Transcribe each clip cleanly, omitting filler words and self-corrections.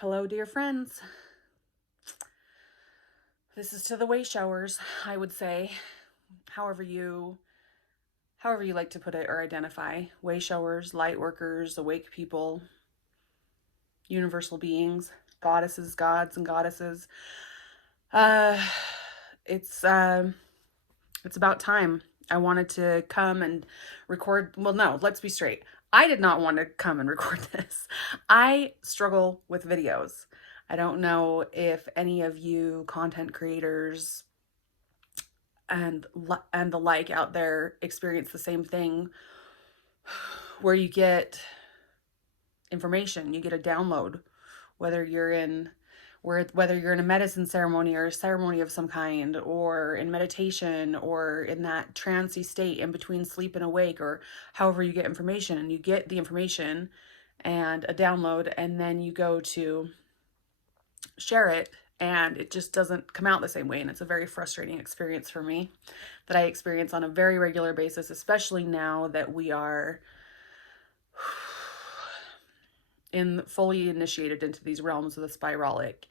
Hello, dear friends. This is to the way showers, I would say. However you like to put it or identify. Way showers, light workers, awake people, universal beings, goddesses, gods, and goddesses. Uh it's it's about time. I wanted to come and record. Well, no, let's be straight. I did not want to come and record this. I struggle with videos. I don't know if any of you content creators and the like out there experience the same thing, where you get information, you get a download, whether you're in whether you're in a medicine ceremony or a ceremony of some kind, or in meditation, or in that trancey state in between sleep and awake, or however you get information. And you get the information and a download, and then you go to share it, and it just doesn't come out the same way. And it's a very frustrating experience for me that I experience on a very regular basis, especially now that we are in fully initiated into these realms of the spiralic.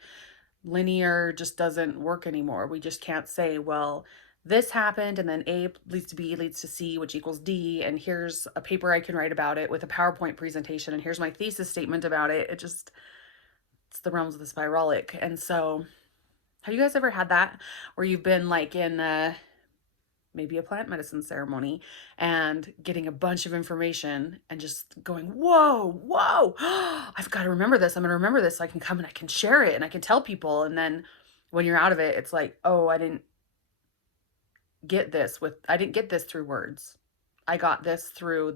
Linear just doesn't work anymore. We just can't say, well, this happened and then A leads to B leads to C, which equals D, and here's a paper I can write about it with a PowerPoint presentation, and here's my thesis statement about it. It's the realms of the spiralic. And so, have you guys ever had that where you've been like in maybe a plant medicine ceremony and getting a bunch of information and just going, whoa, whoa, I've got to remember this. I'm going to remember this so I can come and I can share it and I can tell people. And then when you're out of it, it's like, oh, I didn't get this through words. I got this through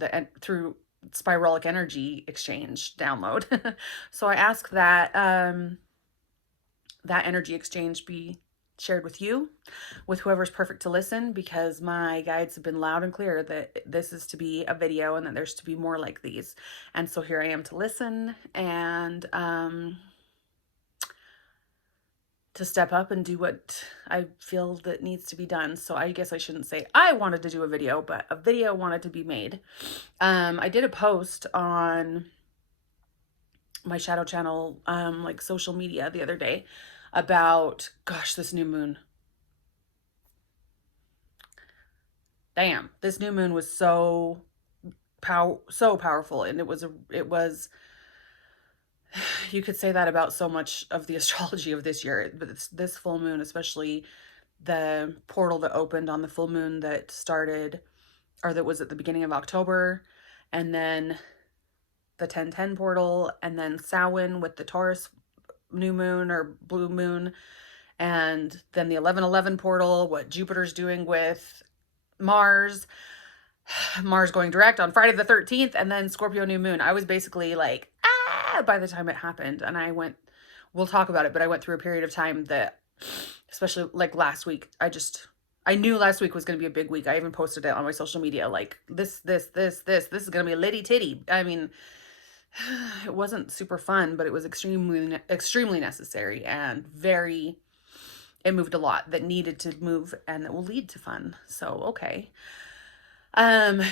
spiralic energy exchange download. So I ask that that energy exchange be shared with you, with whoever's perfect to listen, because my guides have been loud and clear that this is to be a video and that there's to be more like these. And so here I am to listen and to step up and do what I feel that needs to be done. So I guess I shouldn't say I wanted to do a video, but a video wanted to be made. I did a post on my shadow channel, like social media the other day about, gosh, this new moon. Damn, this new moon was so powerful, and it was you could say that about so much of the astrology of this year, but this full moon, especially the portal that opened on the full moon that started, or that was at the beginning of October, and then the 1010 portal, and then Samhain with the Taurus new moon or blue moon, and then the 1111 portal, what Jupiter's doing with Mars, Mars going direct on Friday the 13th, and then Scorpio new moon. I was basically like, by the time it happened. And we'll talk about it, but I went through a period of time that, especially like last week, I knew last week was going to be a big week. I even posted it on my social media, like this is going to be a litty titty. I mean, it wasn't super fun, but it was extremely necessary, and it moved a lot that needed to move, and that will lead to fun. So, okay. But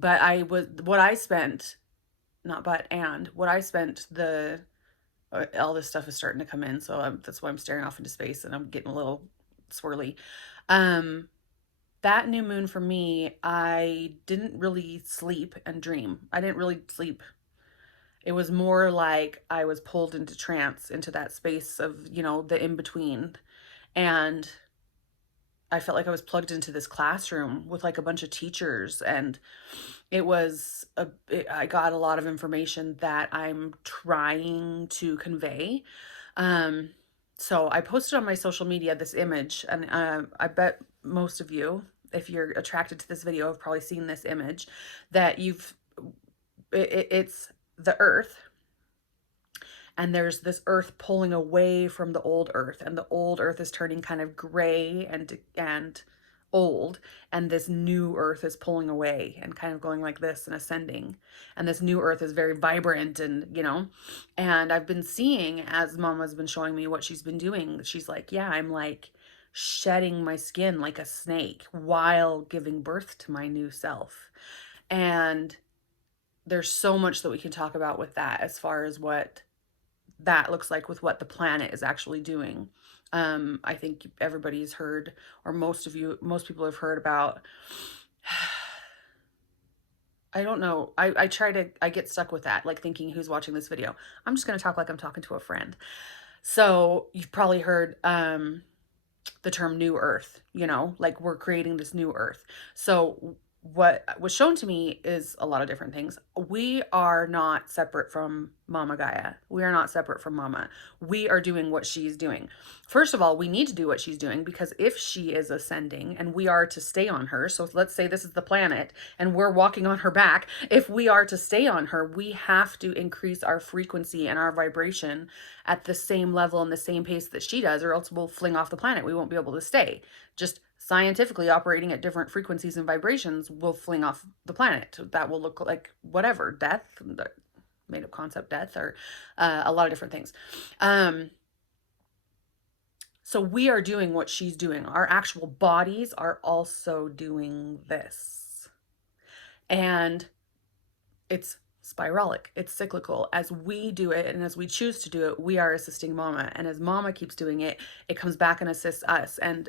what I spent, not but, and what I spent all this stuff is starting to come in. So that's why I'm staring off into space and I'm getting a little swirly. That new moon for me, I didn't really sleep and dream. I didn't really sleep. It was more like I was pulled into trance, into that space of, the in between. And I felt like I was plugged into this classroom with like a bunch of teachers, and I got a lot of information that I'm trying to convey. So I posted on my social media this image, and I bet most of you, if you're attracted to this video, have probably seen this image, that it's the earth, and there's this earth pulling away from the old earth, and the old earth is turning kind of gray and old, and this new earth is pulling away and kind of going like this and ascending, and this new earth is very vibrant, and I've been seeing, as Mama's been showing me what she's been doing, she's like, yeah, I'm like shedding my skin like a snake while giving birth to my new self. And there's so much that we can talk about with that, as far as what that looks like with what the planet is actually doing. I think everybody's heard, or most people have heard about, I don't know. I get stuck with that, like thinking who's watching this video. I'm just going to talk like I'm talking to a friend. So you've probably heard, the term new earth, like we're creating this new earth. So what was shown to me is a lot of different things. We are not separate from Mama Gaia. We are not separate from Mama. We are doing what she's doing. First of all, we need to do what she's doing, because if she is ascending and we are to stay on her, so let's say this is the planet and we're walking on her back, if we are to stay on her, we have to increase our frequency and our vibration at the same level and the same pace that she does, or else we'll fling off the planet. We won't be able to stay. Just scientifically operating at different frequencies and vibrations will fling off the planet. That will look like whatever, death, made up concept death, or a lot of different things. So we are doing what she's doing. Our actual bodies are also doing this. And it's spiralic, it's cyclical. As we do it and as we choose to do it, we are assisting Mama. And as Mama keeps doing it, it comes back and assists us and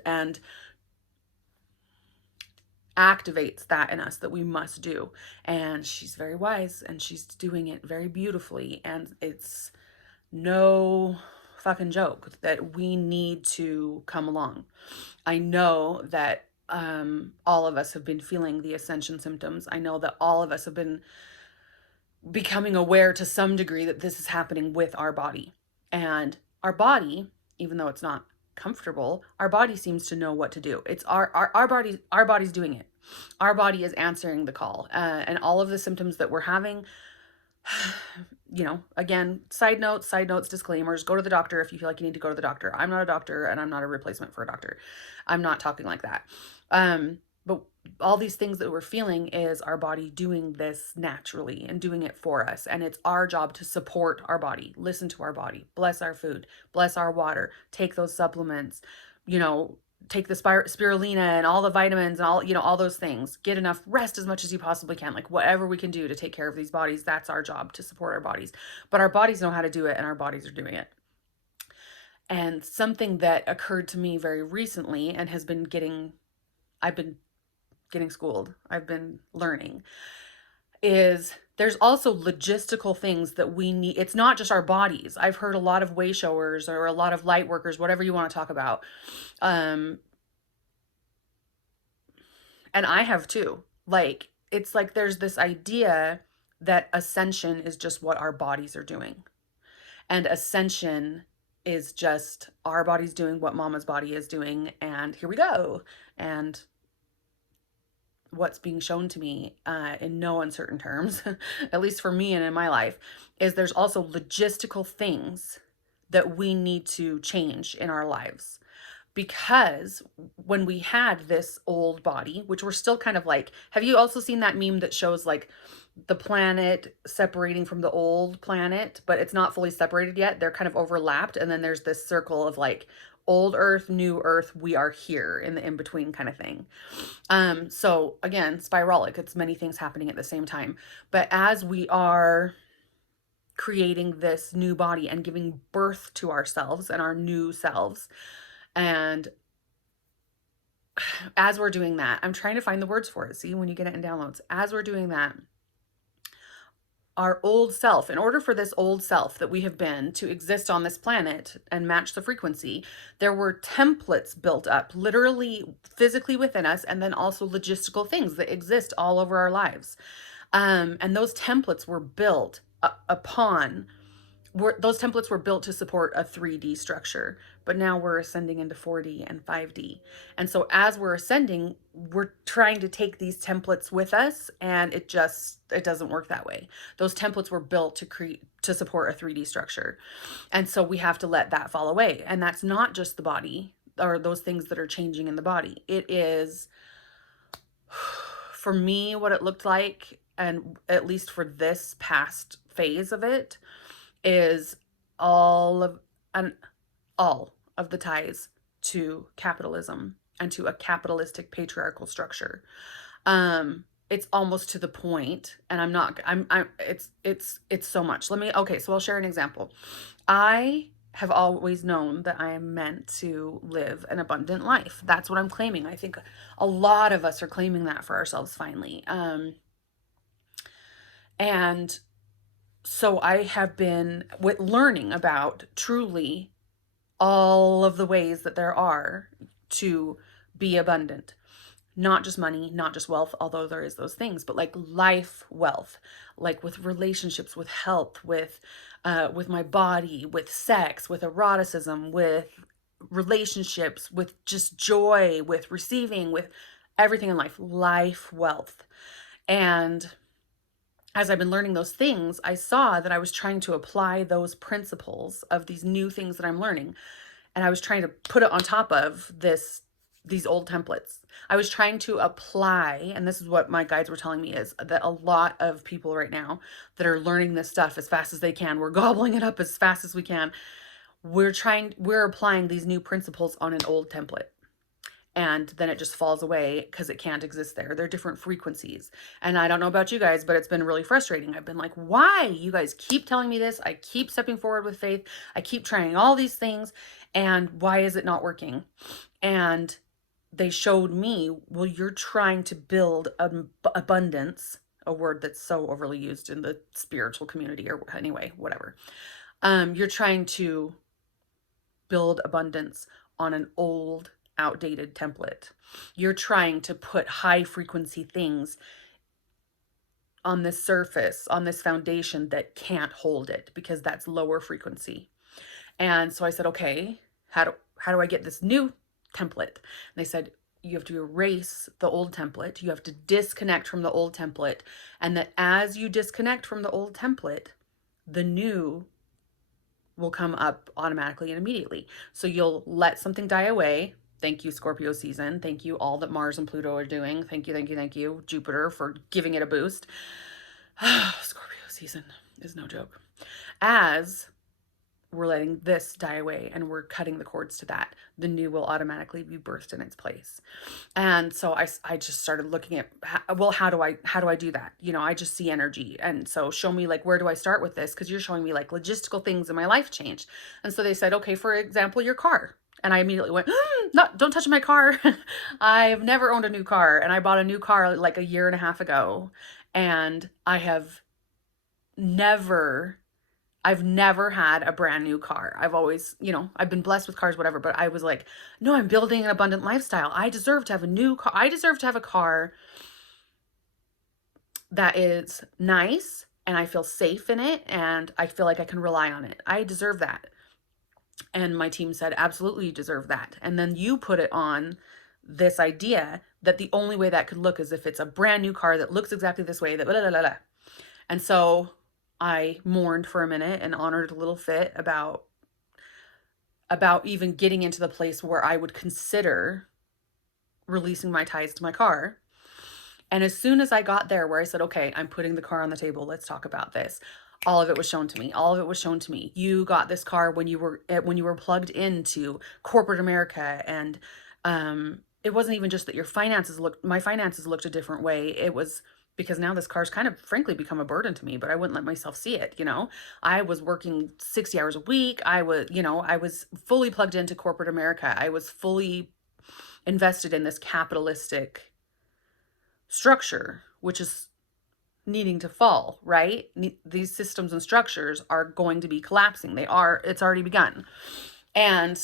activates that in us that we must do. And she's very wise and she's doing it very beautifully. And it's no fucking joke that we need to come along. I know that all of us have been feeling the ascension symptoms. I know that all of us have been becoming aware to some degree that this is happening with our body. And our body, even though it's not comfortable, our body seems to know what to do. It's our body's doing it. Our body is answering the call. And all of the symptoms that we're having, again, side notes, disclaimers, go to the doctor if you feel like you need to go to the doctor. I'm not a doctor and I'm not a replacement for a doctor. I'm not talking like that. But all these things that we're feeling is our body doing this naturally and doing it for us. And it's our job to support our body, listen to our body, bless our food, bless our water, take those supplements, take the spirulina and all the vitamins and all those things. Get enough rest as much as you possibly can. Like whatever we can do to take care of these bodies, that's our job, to support our bodies. But our bodies know how to do it and our bodies are doing it. And something that occurred to me very recently and I've been getting schooled, I've been learning, is there's also logistical things that we need. It's not just our bodies. I've heard a lot of way showers or a lot of light workers, whatever you want to talk about. And I have too. Like, it's like there's this idea that ascension is just what our bodies are doing. And ascension is just our body's doing what Mama's body is doing. And here we go. And what's being shown to me in no uncertain terms, at least for me and in my life, is there's also logistical things that we need to change in our lives. Because when we had this old body, which we're still kind of like, have you also seen that meme that shows like the planet separating from the old planet, but it's not fully separated yet? They're kind of overlapped. And then there's this circle of like old earth, new earth, we are here in the in-between kind of thing. So again, spiralic, it's many things happening at the same time. But as we are creating this new body and giving birth to ourselves and our new selves, and as we're doing that, I'm trying to find the words for it. See, when you get it in downloads, as we're doing that, our old self, in order for this old self that we have been to exist on this planet and match the frequency, there were templates built up, literally physically within us, and then also logistical things that exist all over our lives. And those templates were built those templates were built to support a 3D structure, but now we're ascending into 4D and 5D. And so as we're ascending, we're trying to take these templates with us, and it doesn't work that way. Those templates were built to support a 3D structure. And so we have to let that fall away. And that's not just the body or those things that are changing in the body. It is, for me, what it looked like, and at least for this past phase of it, is all of the ties to capitalism and to a capitalistic patriarchal structure. it's almost to the point, and I'm it's so much. Okay, so I'll share an example. I have always known that I am meant to live an abundant life. That's what I'm claiming. I think a lot of us are claiming that for ourselves finally. And so I have been with learning about truly all of the ways that there are to be abundant. Not just money, not just wealth, although there is those things, but like life wealth, like with relationships, with health, with my body, with sex, with eroticism, with relationships, with just joy, with receiving, with everything in life, life wealth. And as I've been learning those things, I saw that I was trying to apply those principles of these new things that I'm learning, and I was trying to put it on top of these old templates. I was trying to apply, and this is what my guides were telling me, is that a lot of people right now that are learning this stuff as fast as they can, we're gobbling it up as fast as we can. We're applying these new principles on an old template. And then it just falls away because it can't exist there. They're different frequencies. And I don't know about you guys, but it's been really frustrating. I've been like, why? You guys keep telling me this. I keep stepping forward with faith. I keep trying all these things. And why is it not working? And they showed me, well, you're trying to build abundance, a word that's so overly used in the spiritual community, or anyway, whatever. You're trying to build abundance on an old, outdated template. You're trying to put high frequency things on this surface, on this foundation that can't hold it because that's lower frequency. And so I said, okay, how do I get this new template? And they said, you have to erase the old template. You have to disconnect from the old template. And that as you disconnect from the old template, the new will come up automatically and immediately. So you'll let something die away. Thank you, Scorpio season. Thank you, all that Mars and Pluto are doing. Thank you, thank you, thank you, Jupiter, for giving it a boost. Scorpio season is no joke. As we're letting this die away and we're cutting the cords to that, the new will automatically be birthed in its place. And so I just started looking at, well, how do I do that? You know, I just see energy. And so show me, like, where do I start with this? Because you're showing me like logistical things in my life changed. And so they said, okay, for example, your car. And I immediately went, no, don't touch my car. I've never owned a new car. And I bought a new car like a year and a half ago. And never I've never had a brand new car. I've always, I've been blessed with cars, whatever, but I was like, no, I'm building an abundant lifestyle. I deserve to have a new car. I deserve to have a car that is nice and I feel safe in it and I feel like I can rely on it. I deserve that. And my team said, absolutely, you deserve that. And then you put it on this idea that the only way that could look is if it's a brand new car that looks exactly this way, that blah, blah, blah, blah. And so I mourned for a minute and honored a little fit about even getting into the place where I would consider releasing my ties to my car. And as soon as I got there where I said, okay, I'm putting the car on the table, let's talk about this. All of it was shown to me. All of it was shown to me. You got this car when you were plugged into corporate America, and it wasn't even just that my finances looked a different way. It was because now this car's kind of frankly become a burden to me, but I wouldn't let myself see it. I was working 60 hours a week. I was fully plugged into corporate America. I was fully invested in this capitalistic structure, which is needing to fall, right? These systems and structures are going to be collapsing. It's already begun. And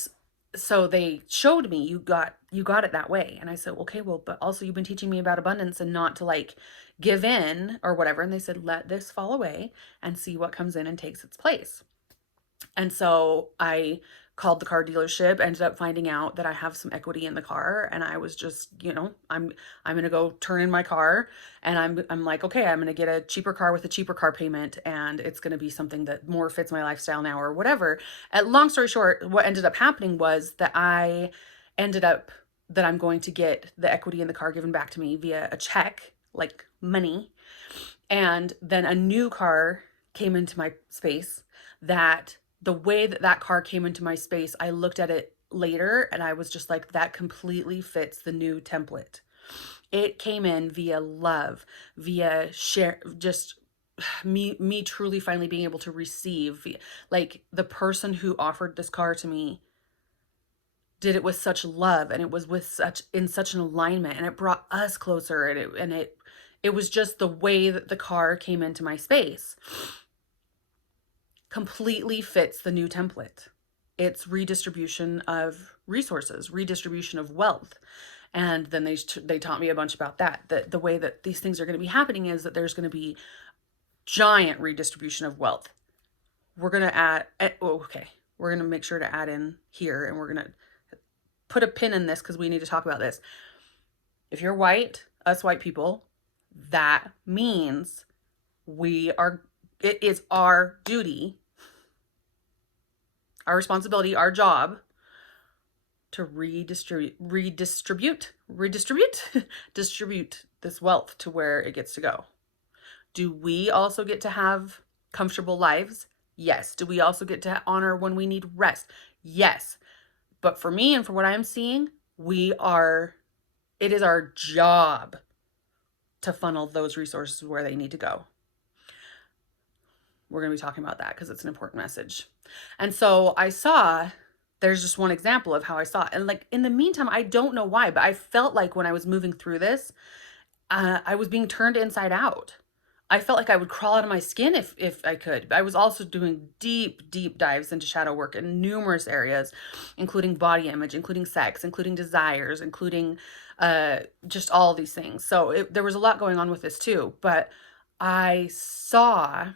so they showed me, you got it that way. And I said, okay, well, but also you've been teaching me about abundance and not to like give in or whatever. And they said, let this fall away and see what comes in and takes its place. And so I called the car dealership, ended up finding out that I have some equity in the car, and I was just, I'm going to go turn in my car, and I'm like, okay, I'm going to get a cheaper car with a cheaper car payment, and it's going to be something that more fits my lifestyle now or whatever. And long story short, what ended up happening was that I'm going to get the equity in the car given back to me via a check, like money. And then a new car came into my space that the way that car came into my space, I looked at it later and I was just like, that completely fits the new template. It came in via love, via share, just me truly finally being able to receive. Like, the person who offered this car to me did it with such love, and it was with such in such an alignment, and it brought us closer, and it was just the way that the car came into my space completely fits the new template. It's redistribution of resources, redistribution of wealth. And then they taught me a bunch about that the way that these things are going to be happening is that there's going to be giant redistribution of wealth. We're going to add, oh, okay, we're going to make sure to add in here, and we're going to put a pin in this because we need to talk about this. If you're white, us white people, that means it is our duty, our responsibility, our job to distribute this wealth to where it gets to go. Do we also get to have comfortable lives? Yes. Do we also get to honor when we need rest? Yes. But for me and for what I'm seeing, it is our job to funnel those resources where they need to go. We're going to be talking about that because it's an important message. And so there's just one example of how I saw it. And like, in the meantime, I don't know why, but I felt like when I was moving through this, I was being turned inside out. I felt like I would crawl out of my skin if I could. I was also doing deep dives into shadow work in numerous areas, including body image, including sex, including desires, including just all these things. So there was a lot going on with this too. But I saw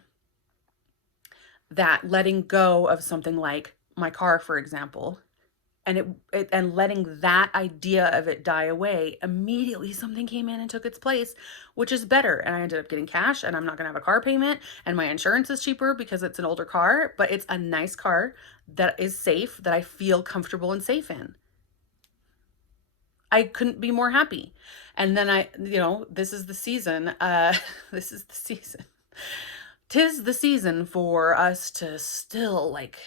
that letting go of something like my car, for example, and letting that idea of it die away, immediately something came in and took its place, which is better. And I ended up getting cash, and I'm not going to have a car payment, and my insurance is cheaper because it's an older car, but it's a nice car that is safe, that I feel comfortable and safe in. I couldn't be more happy. And then this is the season. This is the season. 'Tis the season for us to still, like,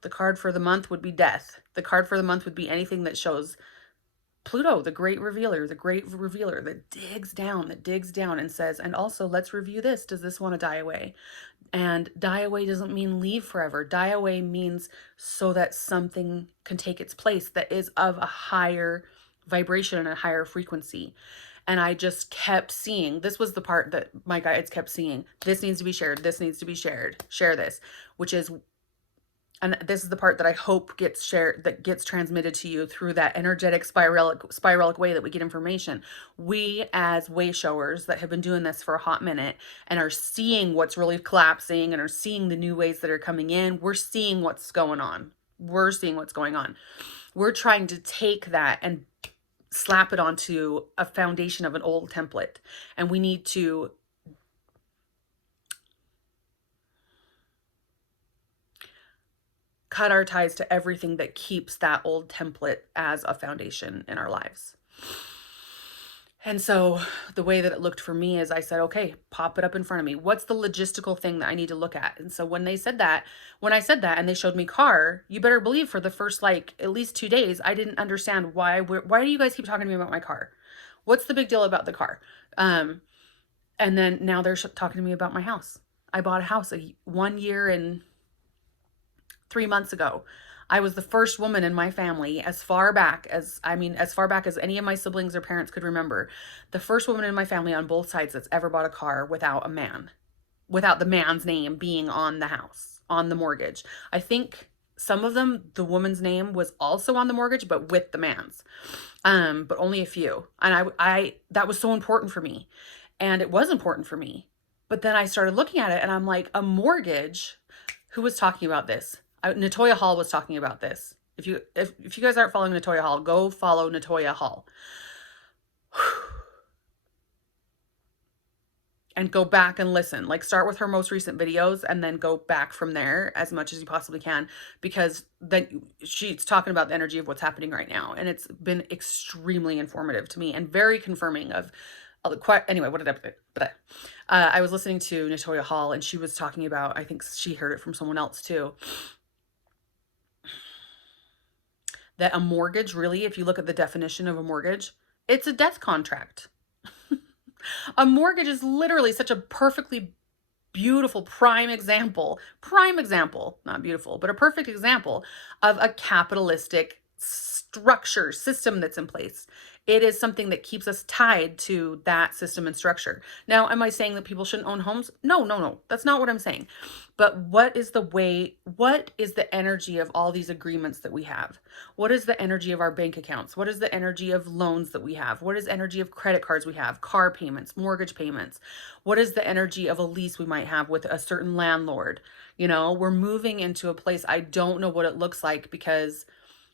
the card for the month would be death. The card for the month would be anything that shows Pluto, the great revealer that digs down and says, and also let's review this. Does this want to die away? And die away doesn't mean leave forever. Die away means so that something can take its place that is of a higher vibration and a higher frequency. And I just kept seeing, this was the part that my guides kept seeing. This needs to be shared. This needs to be shared. Share this, which is, and this is the part that I hope gets shared, that gets transmitted to you through that energetic spiralic way that we get information. We, as way showers that have been doing this for a hot minute and are seeing what's really collapsing and are seeing the new ways that are coming in, we're seeing what's going on. We're seeing what's going on. We're trying to take that and slap it onto a foundation of an old template. And we need to cut our ties to everything that keeps that old template as a foundation in our lives. And so the way that it looked for me is I said, okay, pop it up in front of me. What's the logistical thing that I need to look at? And so when I said that and they showed me car, you better believe for the first, like, at least 2 days, I didn't understand why do you guys keep talking to me about my car? What's the big deal about the car? And then now they're talking to me about my house. I bought a house 1 year and 3 months ago. I was the first woman in my family, as far back as any of my siblings or parents could remember, the first woman in my family on both sides that's ever bought a car without the man's name being on the house, on the mortgage. I think some of them, the woman's name was also on the mortgage, but with the man's, but only a few. And I that was so important for me, and it was important for me. But then I started looking at it, and I'm like, a mortgage. Who was talking about this? Natoya Hall was talking about this. If you guys aren't following Natoya Hall, go follow Natoya Hall. And go back and listen. Like, start with her most recent videos and then go back from there as much as you possibly can, because then she's talking about the energy of what's happening right now. And it's been extremely informative to me and very confirming of anyway, what did I put? But I was listening to Natoya Hall, and she was talking about, I think she heard it from someone else too, that a mortgage, really, if you look at the definition of a mortgage, it's a death contract. A mortgage is literally such a perfectly beautiful prime example, not beautiful, but a perfect example of a capitalistic structure system that's in place. It is something that keeps us tied to that system and structure. Now, am I saying that people shouldn't own homes? No, no, no. That's not what I'm saying. But what is the energy of all these agreements that we have? What is the energy of our bank accounts? What is the energy of loans that we have? What is energy of credit cards we have, car payments, mortgage payments? What is the energy of a lease we might have with a certain landlord? We're moving into a place I don't know what it looks like, because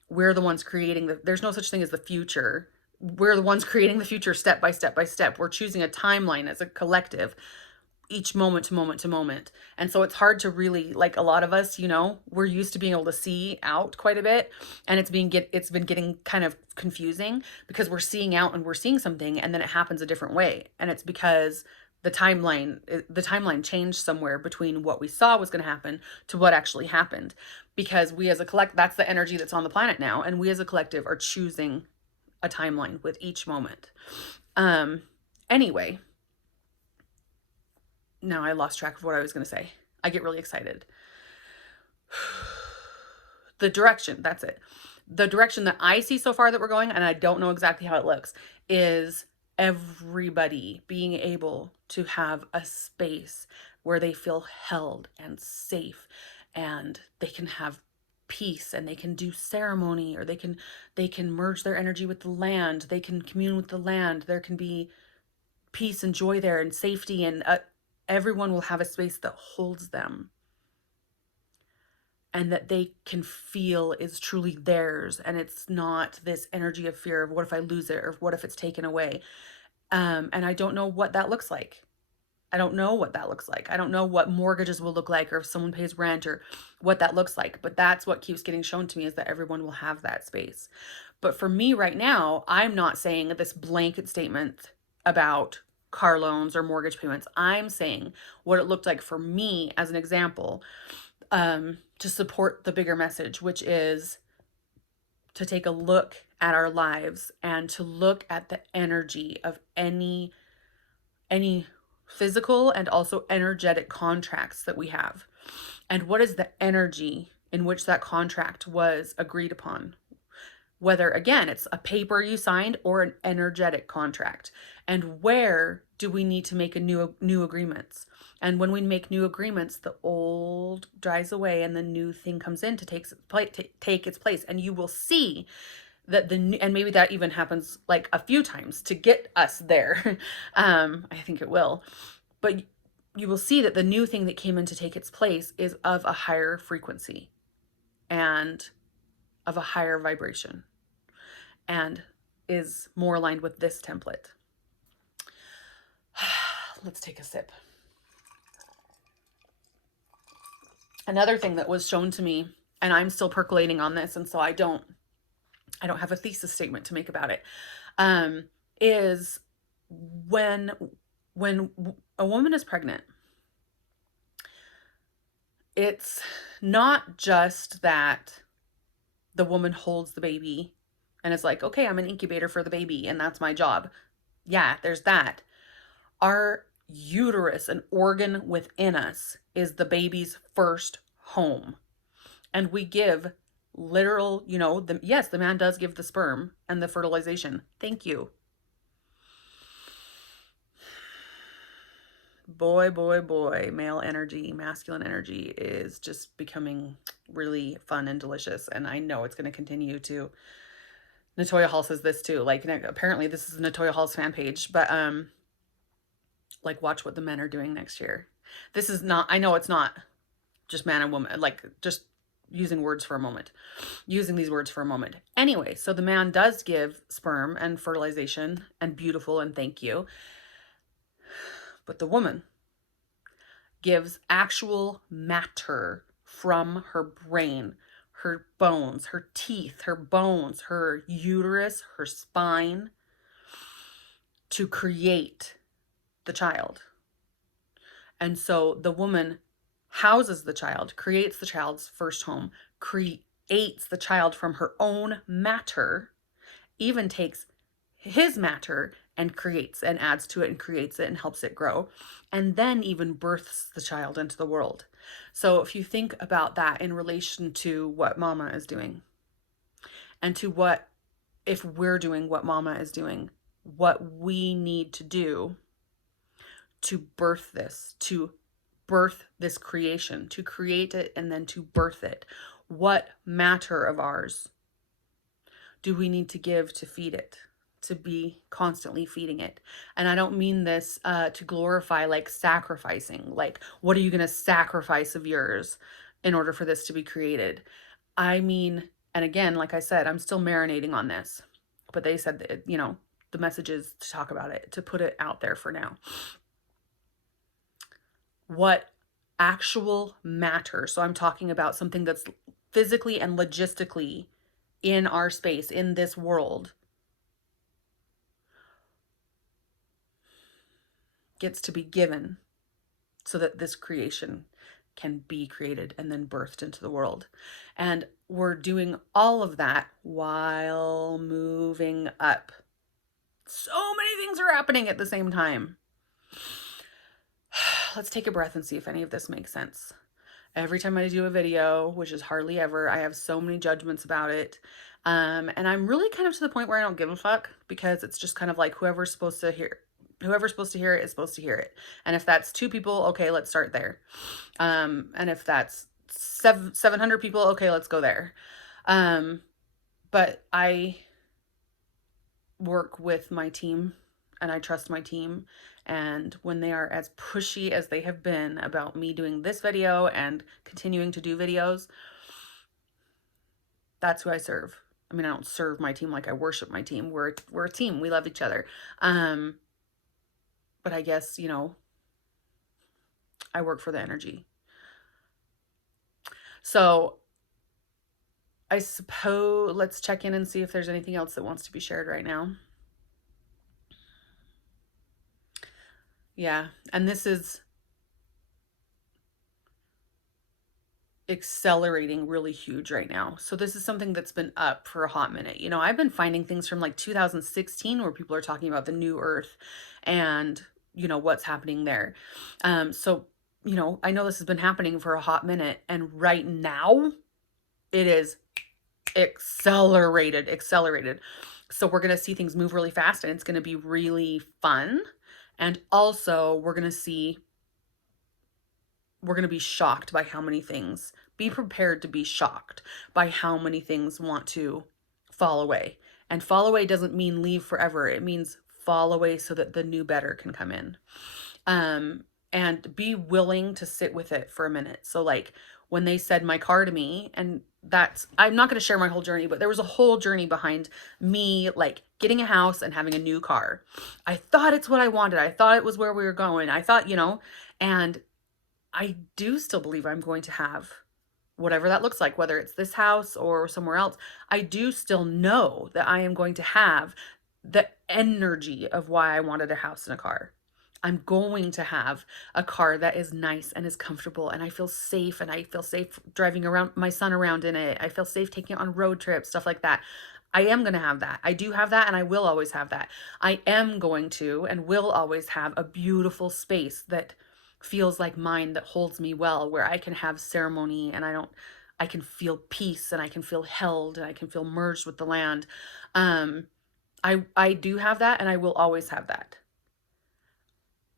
we're the ones creating there's no such thing as the future. We're the ones creating the future step by step by step. We're choosing a timeline as a collective, each moment to moment to moment. And so it's hard to really, like, a lot of us, we're used to being able to see out quite a bit, and it's been getting kind of confusing, because we're seeing out and we're seeing something, and then it happens a different way. And it's because the timeline changed somewhere between what we saw was going to happen to what actually happened, because we as a collective, that's the energy that's on the planet now, and we as a collective are choosing a timeline with each moment. Anyway, now I lost track of what I was going to say. I get really excited. The direction, that's it. The direction that I see so far that we're going, and I don't know exactly how it looks, is everybody being able to have a space where they feel held and safe, and they can have peace, and they can do ceremony, or they can merge their energy with the land, they can commune with the land, there can be peace and joy there, and safety, and everyone will have a space that holds them, and that they can feel is truly theirs, and it's not this energy of fear of what if I lose it, or what if it's taken away. And I don't know what that looks like. I don't know what that looks like. I don't know what mortgages will look like, or if someone pays rent, or what that looks like. But that's what keeps getting shown to me, is that everyone will have that space. But for me right now, I'm not saying this blanket statement about car loans or mortgage payments. I'm saying what it looked like for me as an example, to support the bigger message, which is to take a look at our lives, and to look at the energy of any physical and also energetic contracts that we have, and what is the energy in which that contract was agreed upon, whether, again, it's a paper you signed or an energetic contract, and where do we need to make a new agreements. And when we make new agreements, the old dies away and the new thing comes in to take its place. And you will see that and maybe that even happens like a few times to get us there. I think it will. But you will see that the new thing that came in to take its place is of a higher frequency and of a higher vibration, and is more aligned with this template. Let's take a sip. Another thing that was shown to me, and I'm still percolating on this, and so I don't have a thesis statement to make about it, is when a woman is pregnant, it's not just that the woman holds the baby and is like, okay, I'm an incubator for the baby and that's my job. Yeah, there's that. Our uterus, an organ within us, is the baby's first home. And we give literal, yes, the man does give the sperm and the fertilization. Thank you. Boy, boy, boy, male energy, masculine energy is just becoming really fun and delicious. And I know it's going to continue to. Natoya Hall says this too. Like, apparently this is Natoya Hall's fan page, but like, watch what the men are doing next year. This is not, I know it's not just man and woman, like, just using these words for a moment. Anyway, so the man does give sperm and fertilization and beautiful and thank you. But the woman gives actual matter from her brain, her bones, her teeth, her bones, her uterus, her spine, to create the child. And so the woman houses the child, creates the child's first home, creates the child from her own matter, even takes his matter and creates and adds to it and creates it and helps it grow, and then even births the child into the world. So if you think about that in relation to what mama is doing, and to what, if we're doing what mama is doing, what we need to do to birth this, to birth this creation, to create it and then to birth it. What matter of ours do we need to give to feed it, to be constantly feeding it? And I don't mean this to glorify like sacrificing, like what are you going to sacrifice of yours in order for this to be created? I mean, and again, like I said, I'm still marinating on this, but they said that, you know, the message is to talk about it, to put it out there for now. What actual matter? So I'm talking about something that's physically and logistically in our space, in this world, gets to be given so that this creation can be created and then birthed into the world. And we're doing all of that while moving up. So many things are happening at the same time. Let's take a breath and see if any of this makes sense. Every time I do a video, which is hardly ever, I have so many judgments about it. And I'm really kind of to the point where I don't give a fuck, because it's just kind of like whoever's supposed to hear it is supposed to hear it. And if that's 2 people, okay, let's start there. And if that's 700 people, okay, let's go there. But I work with my team and I trust my team. And when they are as pushy as they have been about me doing this video and continuing to do videos, that's who I serve. I mean, I don't serve my team like I worship my team. We're a team. We love each other. But I guess, you know, I work for the energy. So I suppose let's check in and see if there's anything else that wants to be shared right now. Yeah, and this is accelerating really huge right now. So this is something that's been up for a hot minute. You know, I've been finding things from like 2016 where people are talking about the new earth and, you know, what's happening there. So, you know, I know this has been happening for a hot minute, and right now it is accelerated. So we're going to see things move really fast, and it's going to be really fun. And also we're going to be shocked by how many things, be prepared to be shocked by how many things want to fall away. And fall away doesn't mean leave forever. It means fall away so that the new better can come in. And be willing to sit with it for a minute. So like when they said my car to me, and that's, I'm not going to share my whole journey, but there was a whole journey behind me, like getting a house and having a new car. I thought it's what I wanted. I thought it was where we were going. I thought, you know, and I do still believe I'm going to have whatever that looks like, whether it's this house or somewhere else. I do still know that I am going to have the energy of why I wanted a house and a car. I'm going to have a car that is nice and is comfortable, and I feel safe, and I feel safe driving around my son around in it. I feel safe taking it on road trips, stuff like that. I am going to have that. I do have that, and I will always have that. I am going to and will always have a beautiful space that feels like mine, that holds me well, where I can have ceremony and I can feel peace, and I can feel held, and I can feel merged with the land. I do have that, and I will always have that.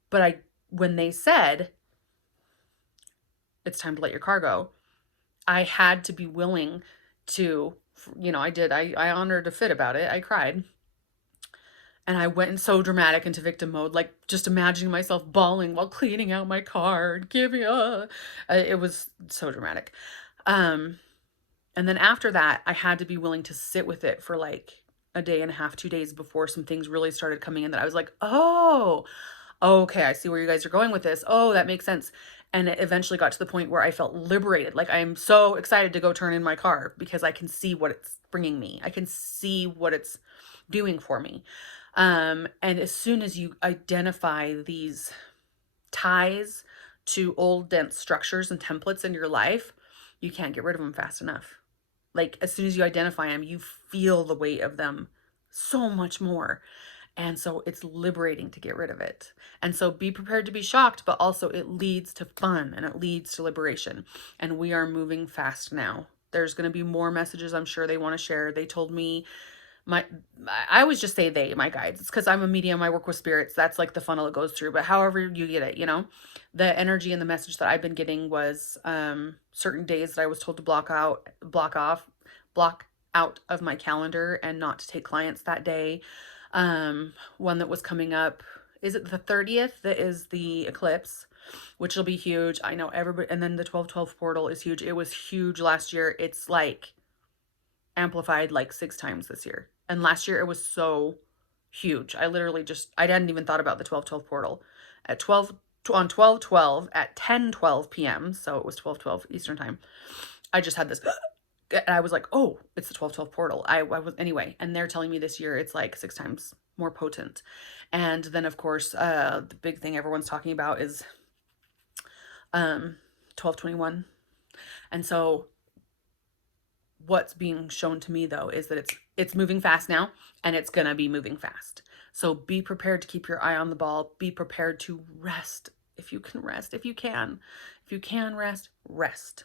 But when they said it's time to let your car go, I had to be willing to, you know, I honored a fit about it. I cried. And I went so dramatic into victim mode, like just imagining myself bawling while cleaning out my car and giving it was so dramatic. And then after that, I had to be willing to sit with it for like a day and a half, 2 days before some things really started coming in that I was like, oh, okay, I see where you guys are going with this. Oh, that makes sense. And it eventually got to the point where I felt liberated. Like I am so excited to go turn in my car because I can see what it's bringing me. I can see what it's doing for me. And as soon as you identify these ties to old dense structures and templates in your life, you can't get rid of them fast enough. Like as soon as you identify them, you feel the weight of them so much more. And so it's liberating to get rid of it. And so be prepared to be shocked, but also it leads to fun and it leads to liberation. And we are moving fast now. There's going to be more messages I'm sure they want to share. They told me my I always just say they, my guides. It's because I'm a medium, I work with spirits. That's like the funnel it goes through. But however you get it, you know, the energy and the message that I've been getting was certain days that I was told to block out of my calendar and not to take clients that day. One that was coming up, is it the 30th that is the eclipse, which will be huge. I know everybody, and then the 1212 portal is huge. It was huge last year. It's like amplified like 6 times this year. And last year it was so huge. I literally just, I hadn't even thought about the 1212 portal. At 12, on 1212 at 10:12 p.m., so it was 12:12 Eastern time, I just had this, and I was like, oh, it's the 1212 portal. I was, anyway, and they're telling me this year it's like 6 times more potent. And then of course, the big thing everyone's talking about is 1221. And so what's being shown to me though is that it's moving fast now, and it's gonna be moving fast. So be prepared to keep your eye on the ball. Be prepared to rest if you can rest, if you can rest.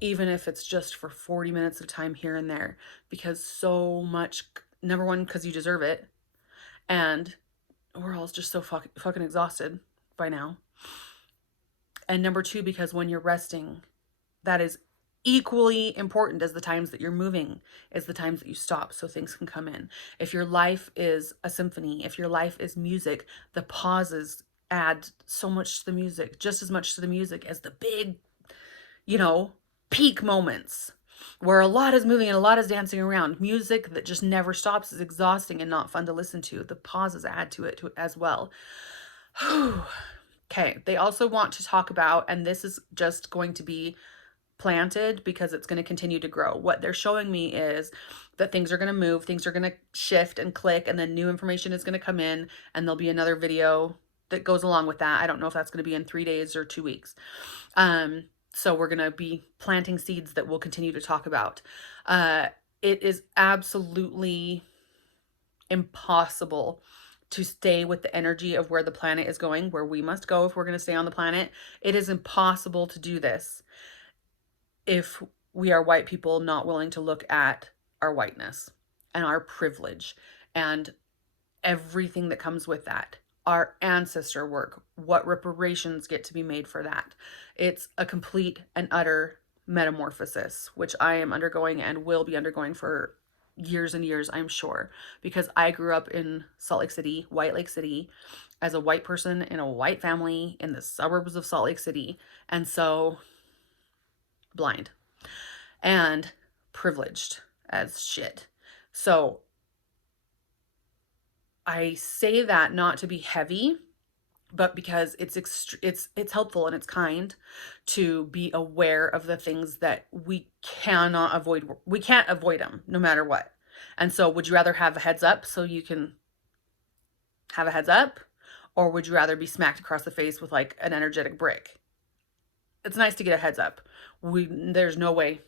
Even if it's just for 40 minutes of time here and there, because so much, number one, because you deserve it, and we're all just so fucking exhausted by now. And number two, because when you're resting, that is equally important as the times that you're moving, is the times that you stop so things can come in. If your life is a symphony, if your life is music, the pauses add so much to the music, just as much to the music as the big, you know, peak moments where a lot is moving and a lot is dancing around. Music that just never stops is exhausting and not fun to listen to. The pauses add to it as well. Okay, they also want to talk about, and this is just going to be planted because it's going to continue to grow. What they're showing me is that things are going to move, things are going to shift and click, and then new information is going to come in, and there'll be another video that goes along with that. I don't know if that's going to be in 3 days or 2 weeks. So we're going to be planting seeds that we'll continue to talk about. It is absolutely impossible to stay with the energy of where the planet is going, where we must go if we're going to stay on the planet. It is impossible to do this if we are white people not willing to look at our whiteness and our privilege and everything that comes with that. Our ancestor work, what reparations get to be made for that. It's a complete and utter metamorphosis, which I am undergoing and will be undergoing for years and years, I'm sure, because I grew up in Salt Lake City, White Lake City, as a white person in a white family in the suburbs of Salt Lake City. And so blind and privileged as shit. So I say that not to be heavy, but because it's helpful and it's kind to be aware of the things that we cannot avoid. We can't avoid them no matter what. And so would you rather have a heads up so you can have a heads up, or would you rather be smacked across the face with like an energetic brick? It's nice to get a heads up. There's no way,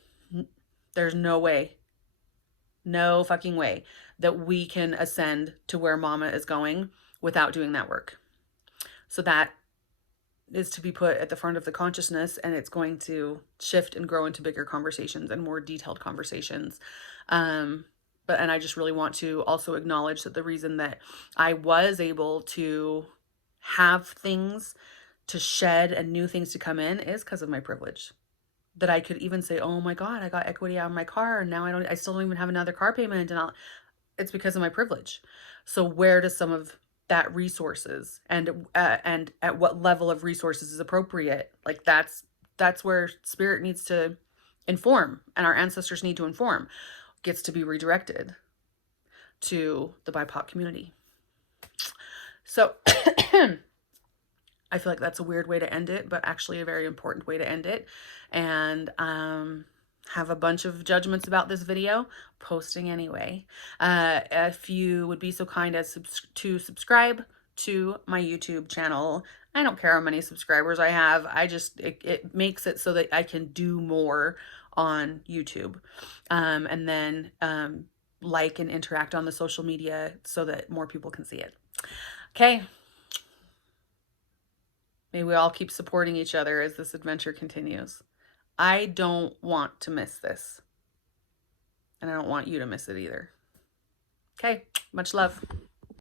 no fucking way that we can ascend to where mama is going without doing that work. So that is to be put at the front of the consciousness, and it's going to shift and grow into bigger conversations and more detailed conversations. And I just really want to also acknowledge that the reason that I was able to have things to shed and new things to come in is because of my privilege. That I could even say, oh my God, I got equity on my car, and now I still don't even have another car payment, and it's because of my privilege. So where does some of that resources and at what level of resources is appropriate? Like that's where spirit needs to inform, and our ancestors need to inform, gets to be redirected to the BIPOC community. So I feel like that's a weird way to end it, but actually a very important way to end it. And have a bunch of judgments about this video, posting anyway. If you would be so kind as to subscribe to my YouTube channel. I don't care how many subscribers I have. It makes it so that I can do more on YouTube. And then like and interact on the social media so that more people can see it. Okay. May we all keep supporting each other as this adventure continues. I don't want to miss this. And I don't want you to miss it either. Okay. Much love.